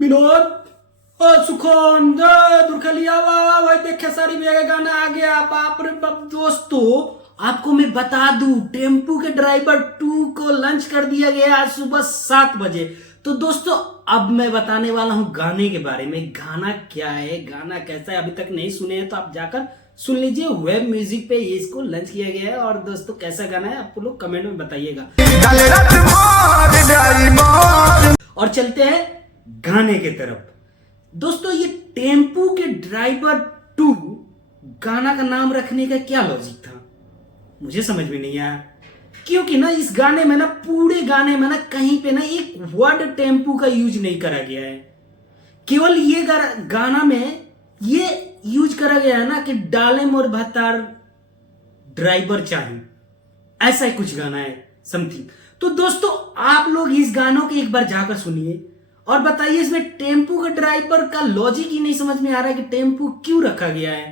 विनोद ओ सुखन दुर्खलिया भाई देखे सारी मेगा गाना आ गया। बाप रे बाप दोस्तों, आपको मैं बता दूं टेम्पू के ड्राइवर 2 को लॉन्च कर दिया गया आज सुबह 7 बजे। तो दोस्तों अब मैं बताने वाला हूं गाने के बारे में। गाना क्या है, गाना कैसा है, अभी तक नहीं सुने हैं तो आप जाकर सुन लीजिए। वेब म्यूजिक पे ये इसको लॉन्च किया गया है। और दोस्तों कैसा गाना है आप लोग कमेंट में बताइएगा। और चलते हैं गाने की तरफ। दोस्तों ये टेम्पू के ड्राइवर 2 गाना का नाम रखने का क्या लॉजिक था, मुझे समझ में नहीं आया। क्योंकि ना इस गाने में ना, पूरे गाने में ना कहीं पे ना एक वर्ड टेम्पू का यूज नहीं करा गया है। केवल ये गाना में ये यूज करा गया है ना कि डाले मोर भतार ड्राइवर चाहिए, ऐसा ही कुछ गाना है समथिंग। तो दोस्तों आप लोग इस गानों के एक बार जाकर सुनिए और बताइए इसमें टेम्पू का ड्राइवर का लॉजिक ही नहीं समझ में आ रहा है कि टेम्पू क्यों रखा गया है।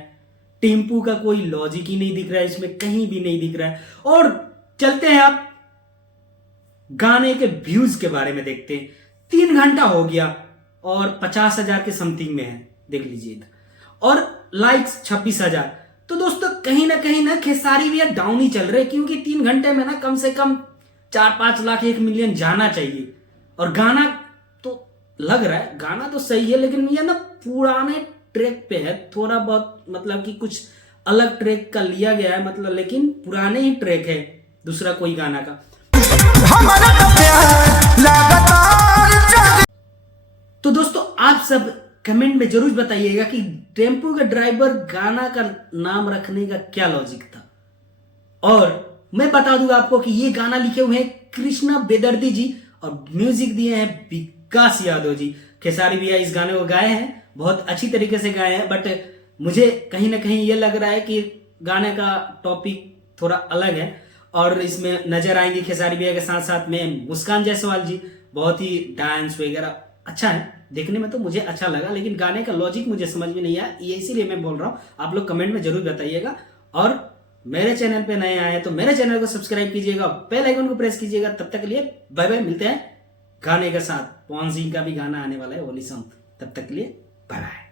टेम्पू का कोई लॉजिक ही नहीं दिख रहा है इसमें, कहीं भी नहीं दिख रहा है। और चलते हैं आप गाने के व्यूज के बारे में देखते हैं। 3 घंटा हो गया और 50,000 के समथिंग में है, देख लीजिए। और लाइक्स 26,000। तो दोस्तों कहीं ना खेसारी भैया डाउन ही चल रहे, क्योंकि 3 घंटे में ना कम से कम 4-5 लाख 1 मिलियन जाना चाहिए। और गाना तो लग रहा है, गाना तो सही है, लेकिन ये ना पुराने ट्रैक पे है थोड़ा बहुत, मतलब कि कुछ अलग ट्रैक का लिया गया है, मतलब लेकिन पुराने ही ट्रैक है, दूसरा कोई गाना का। तो दोस्तों आप सब कमेंट में जरूर बताइएगा कि टेम्पू का ड्राइवर गाना का नाम रखने का क्या लॉजिक था। और मैं बता दूंगा आपको कि ये गाना लिखे हुए हैं कृष्णा बेदर्दी जी और म्यूजिक दिए हैं विकास यादव जी। खेसारी भैया इस गाने को गाए हैं, बहुत अच्छी तरीके से गाए हैं। बट मुझे कहीं ना कहीं ये लग रहा है कि गाने का टॉपिक थोड़ा अलग है। और इसमें नजर आएंगे खेसारी भैया के साथ साथ में मुस्कान जायसवाल जी। बहुत ही डांस वगैरह अच्छा है, देखने में तो मुझे अच्छा लगा, लेकिन गाने का लॉजिक मुझे समझ में नहीं आया, ये इसीलिए मैं बोल रहा हूँ। आप लोग कमेंट में जरूर बताइएगा। और मेरे चैनल पे नए आए तो मेरे चैनल को सब्सक्राइब कीजिएगा, बेल आइकन को प्रेस कीजिएगा। तब तक के लिए बाय बाय, मिलते हैं गाने के साथ। पवन सिंह का भी गाना आने वाला है, ओली सॉन्ग। तब तक के लिए बाय बाय।